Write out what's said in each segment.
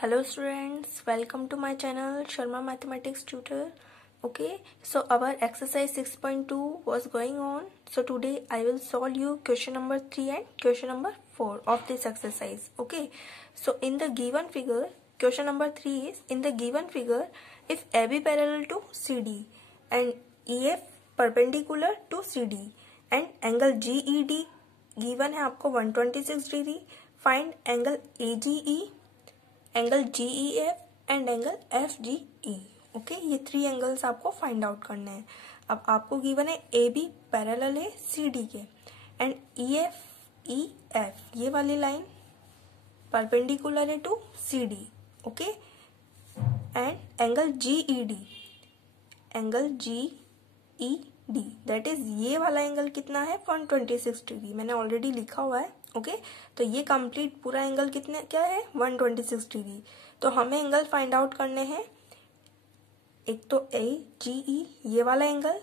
Hello students, welcome to my channel Sharma Mathematics Tutor. Okay, so our exercise 6.2 was going on. So today I will solve you question number 3 and question number 4 of this exercise. Okay, so in the given figure, question number 3 is in the given figure, if AB parallel to CD and EF perpendicular to CD and angle GED given है आपको 126 degree, find angle AGE, angle GEF and angle FGE. Okay, ये 3 angles आपको find out करने हैं. अब आपको given है AB parallel है CD के एंड EF ये वाली लाइन परपेंडिकुलर है to CD. Okay, and angle GED that is ये वाला एंगल कितना है 126 डिग्री. मैंने ऑलरेडी लिखा हुआ है. ओके, तो ये कंप्लीट पूरा एंगल कितने क्या है 126 डिग्री. तो हमें एंगल फाइंड आउट करने हैं. एक तो AGE ये वाला एंगल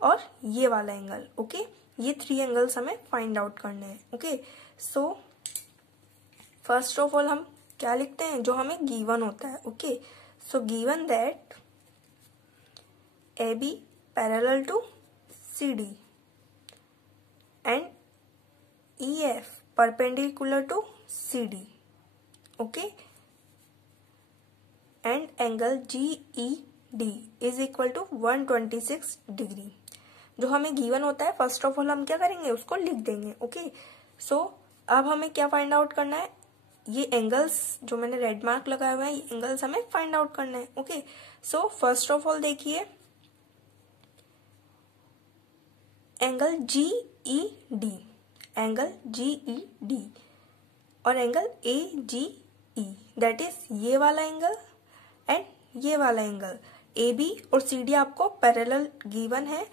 और ये वाला एंगल. ओके, ये 3 एंगल्स हमें फाइंड आउट करने हैं. Okay, so first of all हम क्या लिखते हैं जो हमें गिवन होता है. Okay, so given that AB parallel to CD and EF perpendicular to CD. Okay, and angle GED is equal to 126 degree. जो हमें गिवन होता है फर्स्ट ऑफ ऑल हम क्या करेंगे उसको लिख देंगे. ओके, सो अब हमें क्या फाइंड आउट करना है. ये एंगल्स जो मैंने रेड मार्क लगाया हुआ है ये एंगल्स हमें फाइंड आउट करना है. Okay, so first of all देखिए एंगल GED और एंगल AGE दैट इज ये वाला एंगल एंड ये वाला एंगल. AB और CD आपको पैरेलल गिवन है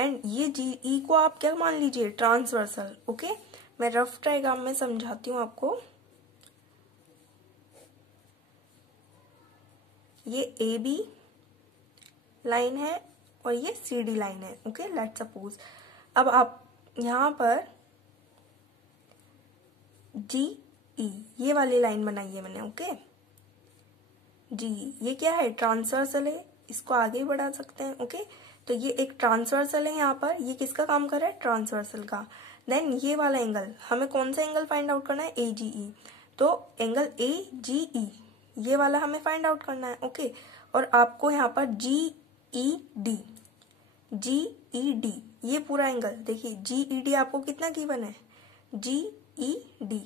एंड ये GE को आप क्या मान लीजिए ट्रांसवर्सल. ओके, मैं रफ डायग्राम में समझाती हूँ आपको. ये AB लाइन है और ये CD लाइन है. ओके, लेट्स सपोज अब आप यहां पर GE ये वाली लाइन बनाई है मैंने. ओके, GE ये क्या है ट्रांसवर्सल है, इसको आगे बढ़ा सकते हैं. ओके, तो ये एक ट्रांसवर्सल है यहाँ पर. ये किसका काम कर रहा है ट्रांसवर्सल का. देन ये वाला एंगल हमें कौन सा एंगल फाइंड आउट करना है AGE. तो एंगल AGE ये वाला हमें फाइंड आउट करना है. ओके, और आपको यहाँ पर GED ये पूरा एंगल देखिए. GED आपको कितना गिवन है GED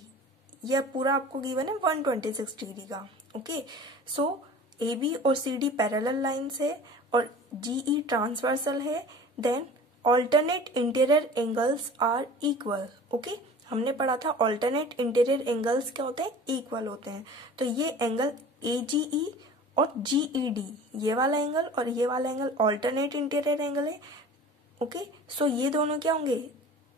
ये पूरा आपको गिवन है 126 डिग्री का. ओके, सो AB और CD पैरेलल लाइंस है और GE ट्रांसवर्सल है. Then alternate interior angles are equal. Okay, हमने पढ़ा था ऑल्टरनेट इंटीरियर एंगल्स क्या होते हैं इक्वल होते हैं. तो ये एंगल AGE और GED ये वाला एंगल और ये वाला एंगल ऑल्टरनेट इंटीरियर एंगल है. ओके, सो ये दोनों क्या होंगे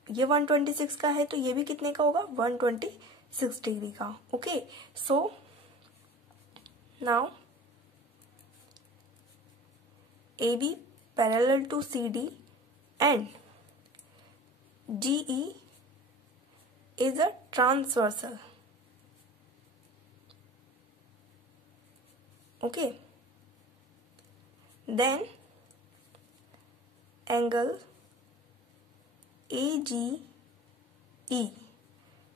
ये 126 का है तो ये भी कितने का होगा 126 डिग्री का. Okay, so now AB parallel to CD and GE is a transversal. Okay, then angle AGE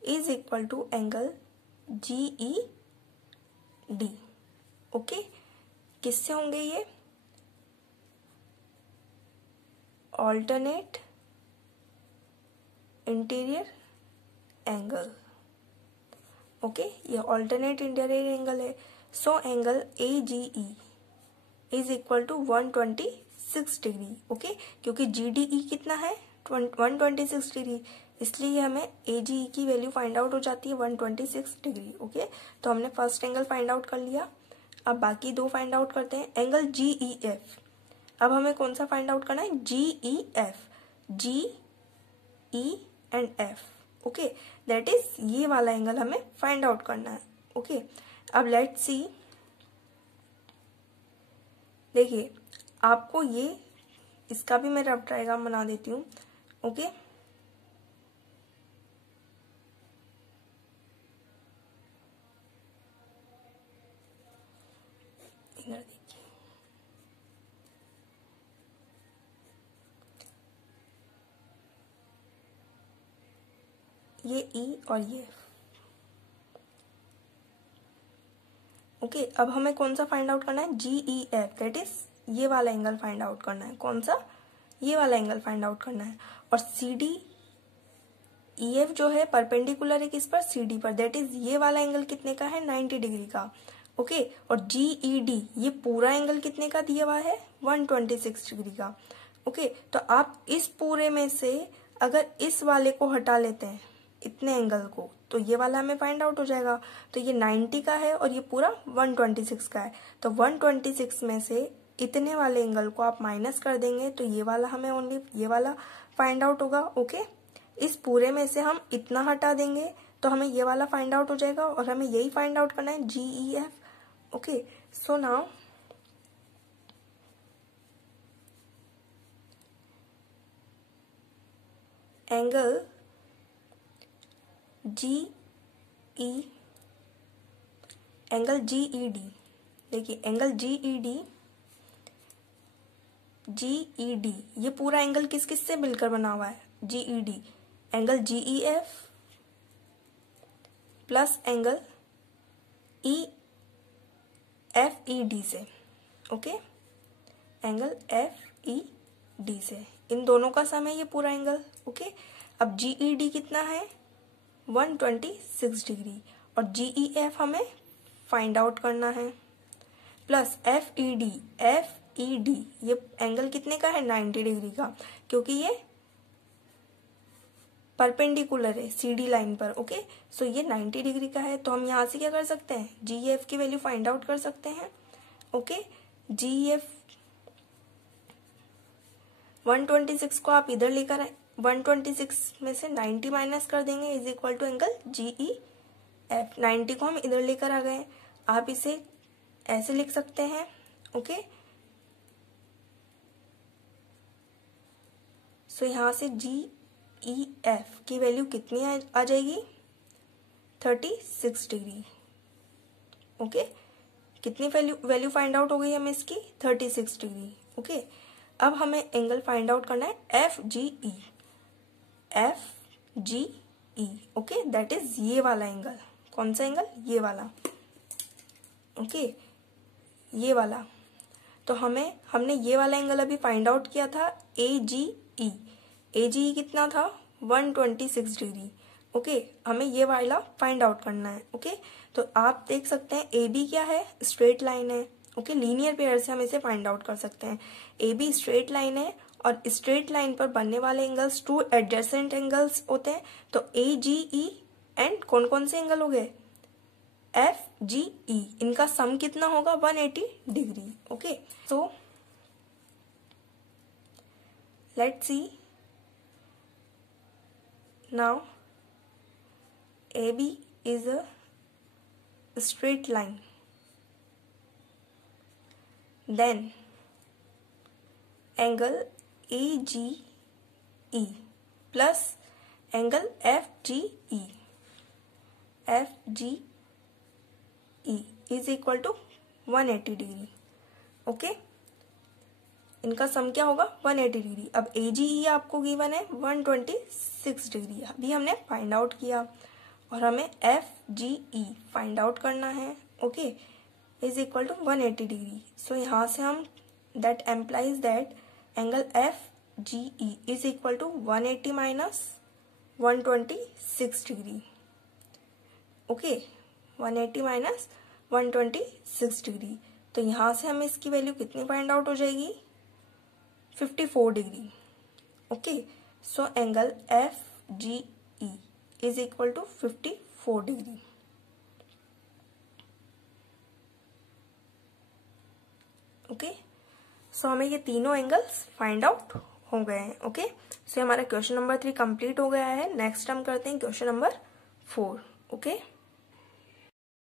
is equal to angle GED. Okay, किससे होंगे ये ऑल्टरनेट इंटीरियर एंगल. ओके, ये ऑल्टरनेट इंटीरियर एंगल है. So angle AGE is equal to 126 degree. Okay, क्योंकि GDE कितना है 126 degree, इसलिए हमें AGE की वैल्यू फाइंड आउट हो जाती है 126 डिग्री. ओके, तो हमने फर्स्ट एंगल फाइंड आउट कर लिया. अब बाकी 2 फाइंड आउट करते हैं. एंगल GEF अब हमें कौन सा फाइंड आउट करना है GEF GE and F. Okay, that is ये वाला एंगल हमें फाइंड आउट करना है. ओके, अब लेट्स सी. देखिए आपको ये इसका भी मैं रफ डायग्राम बना देती हूँ. ओके, ये E और ये F। ओके, अब हमें कौन सा फाइंड आउट करना है, GEF, दैट इज ये वाला एंगल फाइंड आउट करना है। कौन सा, ये वाला एंगल फाइंड आउट करना है। और CDEF जो है परपेंडिकुलर है किस पर, CD पर, दैट इज ये वाला एंगल कितने का है, 90 डिग्री का। ओके, और GED ये पूरा एंगल कितने का दिया हुआ है, 126 डिग्री का। ओके, तो आप इस पूरे में से अगर इस वाले को हटा लेते हैं, इतने एंगल को, तो ये वाला हमें फाइंड आउट हो जाएगा। तो ये 90 का है और ये पूरा 126 का है। तो 126 में से इतने वाले एंगल को आप माइनस कर देंगे तो ये वाला हमें ओनली ये वाला फाइंड आउट होगा। ओके, इस पूरे में से हम इतना हटा देंगे तो हमें ये वाला फाइंड आउट हो जाएगा और हमें यही फाइंड आउट करना है, GEF। Okay, so now angle GED, देखिए एंगल GED ये पूरा एंगल किस किस से मिलकर बना हुआ है, GED, angle GEF plus angle FED से। ओके, एंगल FED से, इन दोनों का सम है ये पूरा एंगल। ओके, अब GED कितना है, 126 डिग्री, और GEF हमें फाइंड आउट करना है, प्लस FED ये एंगल कितने का है, 90 डिग्री का, क्योंकि ये परपेंडिकुलर है CD लाइन पर। ओके, सो ये 90 डिग्री का है। तो हम यहाँ से क्या कर सकते हैं, GEF की वैल्यू फाइंड आउट कर सकते हैं। ओके, GEF 126 को आप इधर लेकर आए, 126 में से 90 माइनस कर देंगे is equal to angle GEF। 90 को हम इधर लेकर आ गए, आप इसे ऐसे लिख सकते हैं। ओके, सो यहाँ से GEF की वैल्यू कितनी आ जाएगी, 36 डिग्री। ओके, कितनी वैल्यू फाइंड आउट हो गई हमें इसकी, 36 डिग्री। ओके, अब हमें एंगल फाइंड आउट करना है FGE। ओके, दैट इज ये वाला एंगल। कौन सा एंगल, ये वाला। ओके, ये वाला। तो हमने ये वाला एंगल अभी फाइंड आउट किया था, AGE कितना था, 126 डिग्री। ओके, हमें ये वाला फाइंड आउट करना है। ओके, तो आप देख सकते हैं AB क्या है, स्ट्रेट लाइन है। ओके, लीनियर पेयर से हम इसे फाइंड आउट कर सकते हैं। AB स्ट्रेट लाइन है और स्ट्रेट लाइन पर बनने वाले एंगल्स टू एडजेसेंट एंगल्स होते हैं। तो AGE एंड कौन कौन से एंगल हो गए, FGE, इनका सम कितना होगा, 180 degree. Okay, so let's see now, AB is a straight line, then angle AGE plus angle FGE is equal to 180 degree. Okay, इनका सम क्या होगा, 180 डिग्री। अब AGE आपको गिवन है 126 डिग्री, अभी हमने फाइंड आउट किया, और हमें FGE फाइंड आउट करना है। Okay, is equal to 180 degree. So यहाँ से हम that implies that angle FGE is equal to 180 minus 126 degree. Okay, 180 minus 126 degree. तो यहाँ से हमें इसकी वैल्यू कितनी फाइंड आउट हो जाएगी, 54 degree. Okay, so angle FGE is equal to 54 degree. Okay, so हमें ये तीनों एंगल्स फाइंड आउट हो गए हैं। ओके, सो हमारा क्वेश्चन नंबर 3 कंप्लीट हो गया है। नेक्स्ट हम करते हैं क्वेश्चन नंबर 4। ओके।